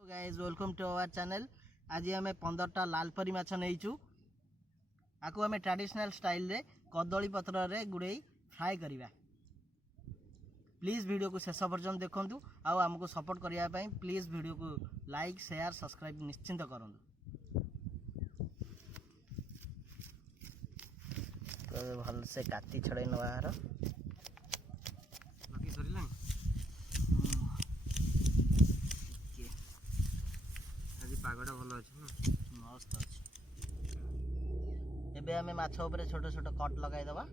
Guys welcome to our channel. आज आम 15टा लाल परी माछ नहींचु। आपको आम ट्रेडिशनल स्टाइल रे कदली पत्र रे गुड़े फ्राए करवा। प्लीज वीडियो को शेष पर्यंत देखूँ। आमको सपोर्ट करने प्लीज वीडियो को लाइक शेयर सब्सक्राइब निश्चिंत करूँ। तो भल से काटी छड़े नवार पागटा भल अच्छे मस्त अच्छे। एबे हमें माछ ऊपर छोट छोट कट लगाई दबा।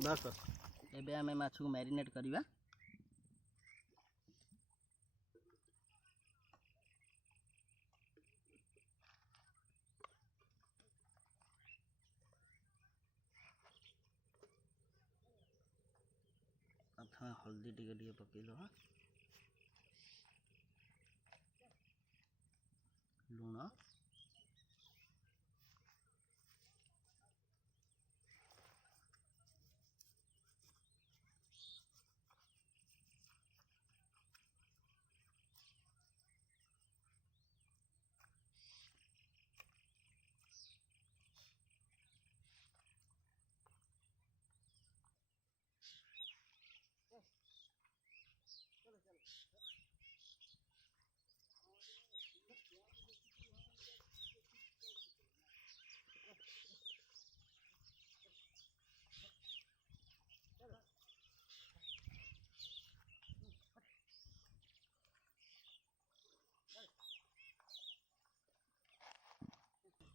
बस एबे आम माछ को मैरिनेट करवा। प्रथम हल्दी टिके पकईदबा, लुण,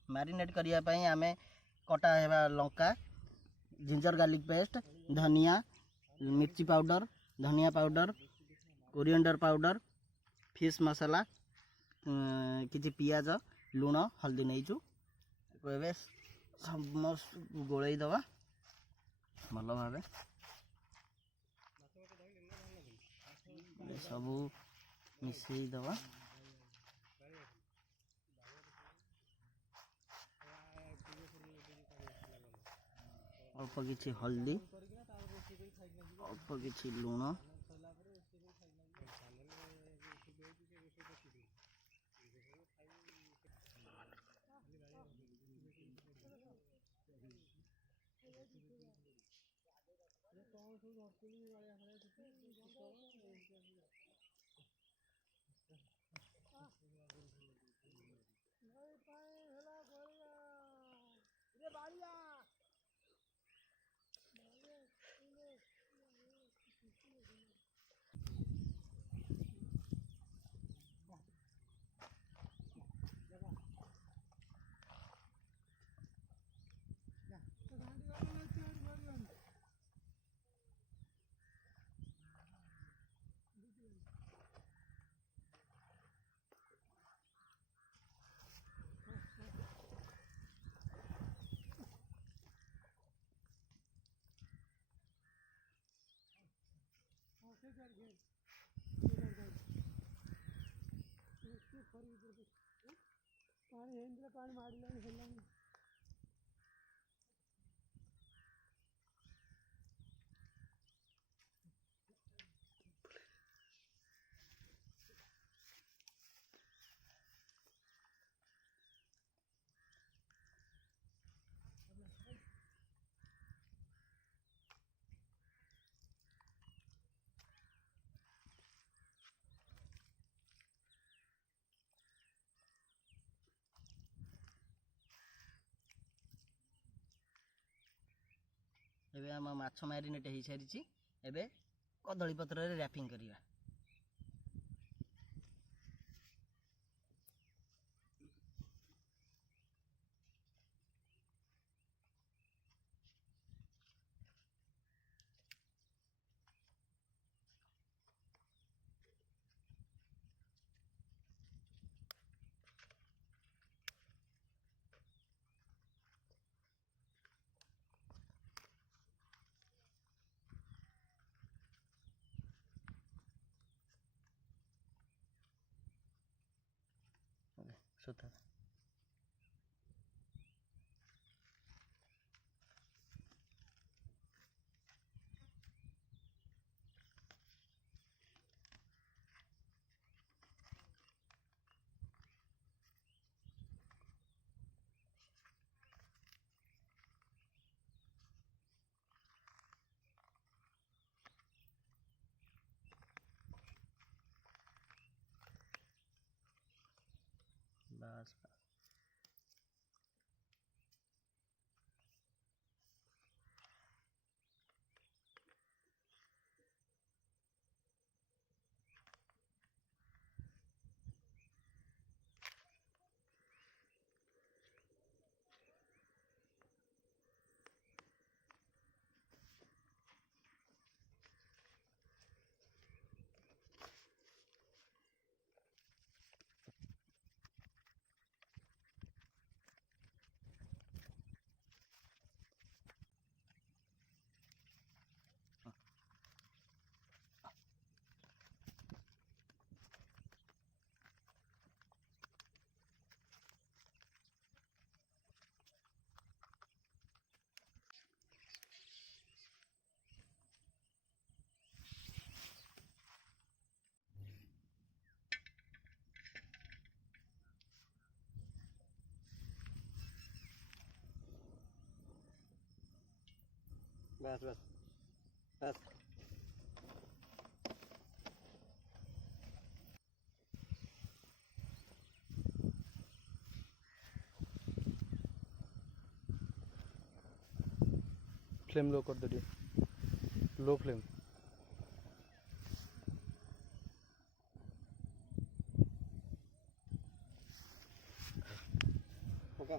मैरिनेट करने आम कटा है लंका, जिंजर गार्लिक पेस्ट, धनिया, मिर्ची पाउडर, धनिया पाउडर, कोरिएंडर पाउडर, फिश मसाला, किसी पियाज, लुण, हल्दी नहींचु। समस्त गोलई दबा भल भाव सबू मिसई दबा। अल्प किछि हल्दी, अल्प किछि लुण, पानी मार ଏବେ ଆମ ମାଛ ମ୍ୟାରିନେଟ୍ ହେଇସାରିଛି। ଏବେ କଦଳୀ ପତ୍ରରେ ର୍ୟାପିଂ କରିବା। ସୁତା ବାସ୍ ବାସ୍ ବାସ୍ ବାସ୍ फ्लेम लो कर दीजिए, लो फ्लेम। ओके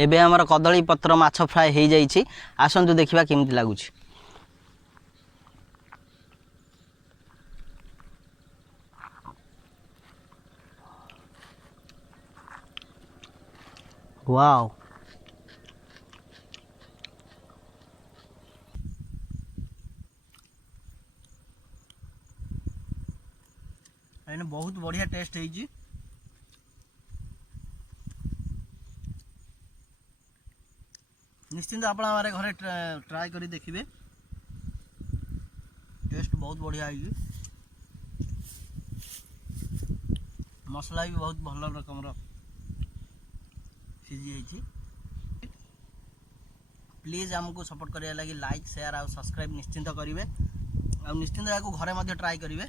एबे हमर कदली पत्र माछ फ्राए हो जाइए। आसतु देखा केमती लगुच। वाओ एने बहुत बढ़िया टेस्ट है। निश्चिंत आप घरे ट्राए करी देखिए। टेस्ट बहुत बढ़िया है। मसला भी बहुत भल रकम सीझी। प्लीज आमको सपोर्ट करने लगी लाइक शेयर और सब्सक्राइब निश्चिंत करेंगे। निश्चिंत या घरे ट्राए करेंगे।